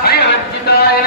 శ్రీవర్జితాయ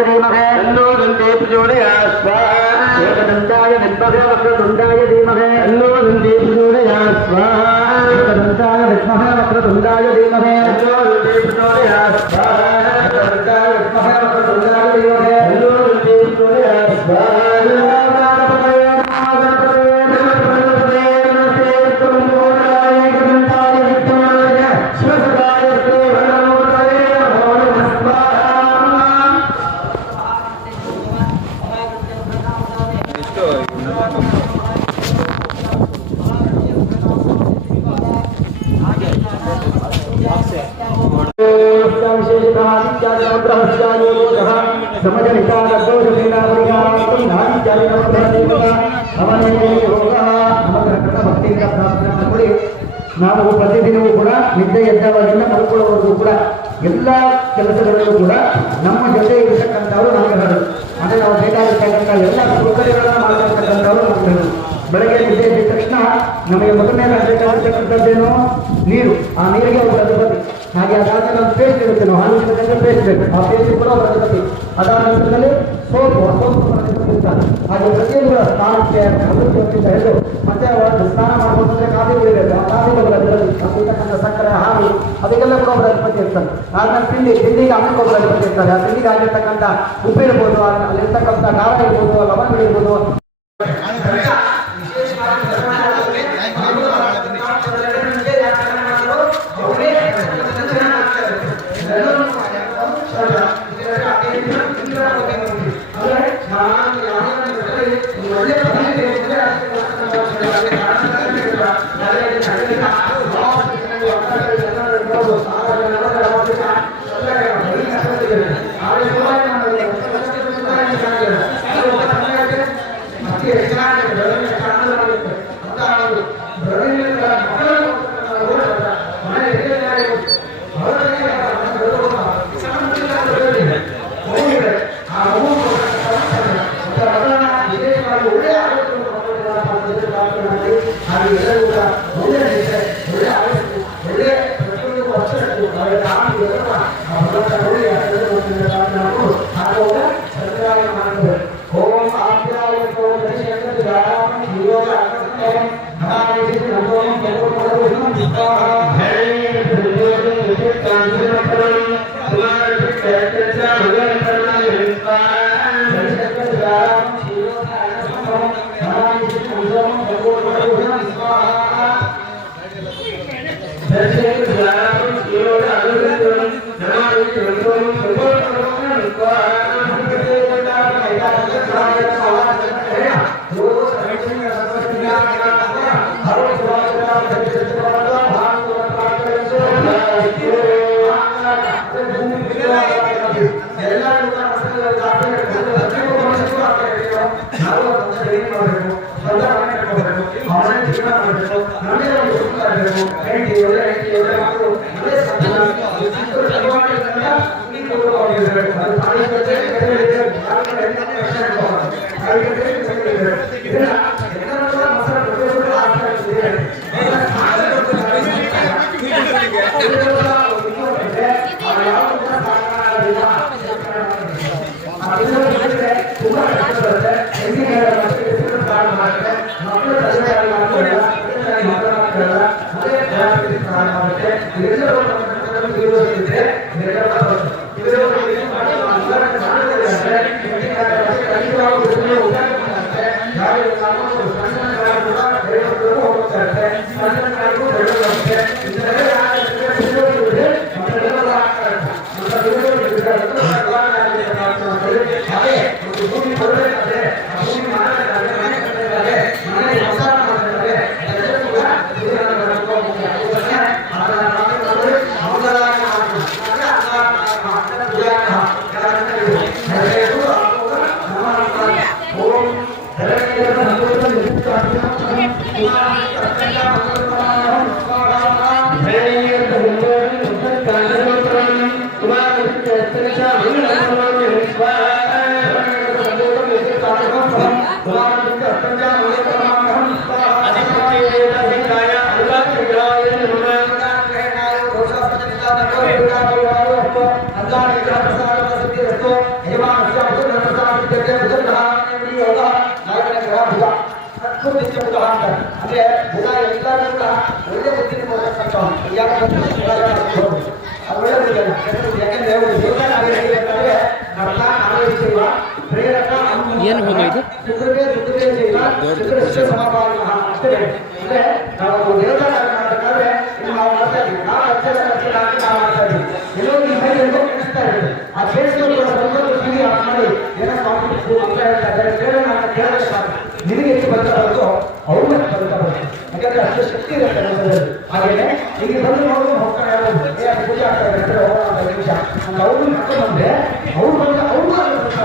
వక్రతుండాయ ధీమహే తన్నో గంధే ప్రచోదయాత్ ఏకదండాయ విద్మహే వక్రతుండాయ ధీమహే తన్నో గంధే ప్రచోదయాత్ ఏకదండాయ విద్మహే వక్రతుండాయ ధీమహే తన్నో ನಾವು ಪ್ರತಿದಿನವೂ ಕೂಡ ನಿದ್ದೆ ಎದ್ದವರಿಂದ ಮಲ್ಕೊಳ್ಳುವವರೆಗೂ ಕೂಡ ಎಲ್ಲ ಕೆಲಸಗಳಲ್ಲೂ ಕೂಡ ನಮ್ಮ ಜೊತೆ ಇರತಕ್ಕಂಥವರು ಹೇಳೋದು ಅಂದರೆ ನಾವು ಬೇಕಾಗಿರ್ತಕ್ಕಂಥ ಎಲ್ಲ ಸೌಕರ್ಯಗಳನ್ನ ಮಾಡಿರ್ತಕ್ಕಂಥವರು ಹೇಳೋದು ಬೆಳಗ್ಗೆ ನಿದ್ದೆ ಎದ್ದ ತಕ್ಷಣ ನಮಗೆ ಮೊದಲನೇ ಬೇಕಾಗಿರ್ತಕ್ಕಂಥದ್ದೇನು ನೀರು ಆ ನೀರಿಗೆ ಒಂದು ಹಾಗೆ ಅದಾದ ನಮ್ಮ ಪೇಸ್ಟ್ ಇರುತ್ತೆ. ನಾವು ಹಾಲು ತಿನ್ನೋದಕ್ಕೆ ಪೇಸ್ಟ್ ಬೇಕು. ಆ ಪೇಸ್ಟ್ ಕೂಡ ಅಧಿಪತಿ ಅದಾದ ನಂತರದಲ್ಲಿ ಸೋಪು ಸೋಪು ಹಾಗೆ ಪ್ರತಿಯೊಂದು ಕೂಡ ಹೊತ್ತಿಂದ ಹಿಡಿದು ಮತ್ತೆ ಒಂದು ಸ್ನಾನ ಮಾಡಬೇಕಂದ್ರೆ ಕಾಫಿ ಕುಡಿಬೇಕು ಆ ಕಾಫಿ ಒಬ್ಬರ ಅದರಲ್ಲಿ ಸಕ್ಕರೆ, ಹಾಲು, ಅದಕ್ಕೆಲ್ಲ ಕೂಡ ಒಬ್ಬರ ಅಧಿಪತಿ ಇರ್ತಾರೆ ಆದ್ಮೇಲೆ ತಿಂಡಿ, ತಿಂಡಿಗೆ ಅನ್ನಕ್ಕೆ ಒಬ್ಬರ ಅಧಿಪತಿ ಇರ್ತಾರೆ ಆ ತಿಂಡಿಗೆ ಆಗಿರ್ತಕ್ಕಂಥ ಉಪ್ಪು ಇರ್ಬೋದು, ಅಲ್ಲಿ- ಅಲ್ಲಿರ್ತಕ್ಕಂಥ ಖಾರ ಇರ್ಬೋದು ಲವಣ ಇರ್ಬೋದು Yeah. ಇದು ಗಾಳಿ होता है। ಅಂದ್ರೆ ಬುಧ ಎಲ್ಲರೂ ಕೂಡ ಒಳ್ಳೆ ಬುದ್ಧಿನ ಕೊಡ್ತಕ್ಕಂಥವ್ನು. ಶಕ್ತಿ ಇರುತ್ತೆ ಕೆಲಸದಲ್ಲಿ ಈಗ ಬಂದು ನೋಡೋದು ಹೋಗ್ತಾ ಅದು ಪೂಜೆ ಆಗ್ತಾ ಇರುತ್ತೆ ಅಂತ ಅವ್ರು ಮಕ್ಕಳು ಬಂದ್ರೆ, ಅವ್ರು ಬಂದ ಅವ್ರಿಗೂ ಅಲ್ಲಿ ಕೆಲಸ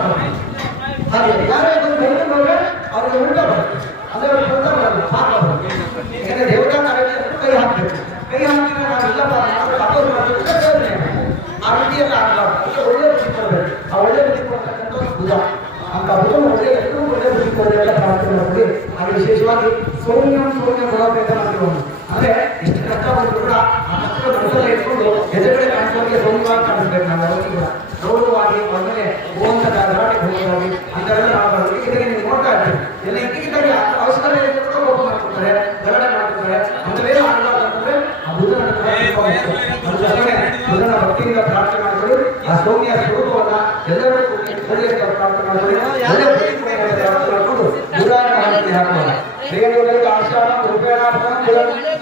ಹಾಗೆ ಯಾರೇ ಬಂದು ಬೆಳೆದ ಮೇಲೆ ಅವ್ರಿಗೆ ಉಲ್ಟ ಬರುತ್ತೆ. ಅದೇ ಅವ್ರಿಗೆ ಕೆಲಸ ಬರೋದು ಹಾಕಬಾರ್ದು ಯಾಕಂದ್ರೆ ದೇವತಾ ಕಾರ್ಯಕ್ಕೆ ಕೈ ಹಾಕಬೇಕು? ಕೈ ಹಾಕಿದ್ರೆ ನಾವೆಲ್ಲ ಅಪೋಸ್ ಮಾಡಬೇಕು ಆ ರೀತಿಯೆಲ್ಲ ಒಳ್ಳೆ ಅದಕ್ಕೆ ಆ ಒಳ್ಳೆ ಬುದ್ಧಿ ಕೊಡ್ತಕ್ಕಂಥ ಬುಧ. ಅಂತ ಬುಧ ಒಳ್ಳೆ ಎಲ್ಲರೂ ಒಳ್ಳೆ ಬುದ್ಧಿ సౌమ్యం సౌమ్య కూడా పెద్దలు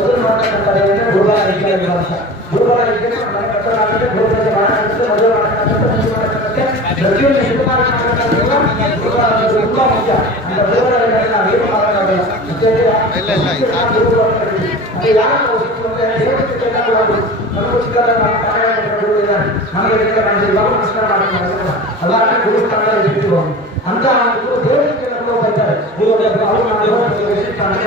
ಮೊದಲು ನೋಡ್ತಕ್ಕಂಥದ್ದು ಏನಂದ್ರೆ ದುರ್ಬಲ ಇದ್ದೇ ಇಲ್ಲ ಅಂತ ದುರ್ಬಲ ಇದ್ದರೆ ಮನೆ ಕಟ್ಟೋದಾಗುತ್ತೆ ಗೃಹಪ್ರವೇಶ ಮಾಡಬೇಕಾಗುತ್ತೆ ಮದುವೆ ಮಾಡಬೇಕಾಗುತ್ತೆ ಮುಂಚೆ ಮಾಡಬೇಕಾಗುತ್ತೆ ಪ್ರತಿಯೊಂದು ಶುಭ ಕಾರ್ಯ ಮಾಡಬೇಕಾದ್ರೂ ಕೂಡ ದುರ್ಬಲ ಅನ್ನೋದು ತುಂಬಾ ಮುಖ್ಯ ಅಂತ ದುರ್ಬಲ ಇದ್ದರೆ ನಾವೇನು ಮಾಡೋಕ್ಕಾಗಲ್ಲ ಇಲ್ಲ, ಇಲ್ಲ, ಇದು ಸಾಕು. ಅದೇ ಯಾರು ನಾವು ಸಿಕ್ಕು ಅಂದ್ರೆ ದೇವರಿಗೆ ಎಲ್ಲ ಕೊಡೋದು ನಮಗೂ ಚಿಕ್ಕದ ನಮ್ಮ ಕಾರ್ಯ ಮಾಡಿದ್ದಾರೆ ನಮಗೆ ಎಲ್ಲ ಮಾಡಿದ್ರೆ ಇವಾಗ ನಮಸ್ಕಾರ ಮಾಡ್ತಾರೆ ಅಲ್ಲ ಅಂದ್ರೆ ಗುರು ಸ್ಥಾನ ಇಟ್ಟಿದ್ರು ಅಂತ ಒಂದು ದೇವರಿಗೆ ಎಲ್ಲ ಕೂಡ ಬರ್ತಾರೆ ಗುರು ಅವ್ರು ಮಾಡಿರೋ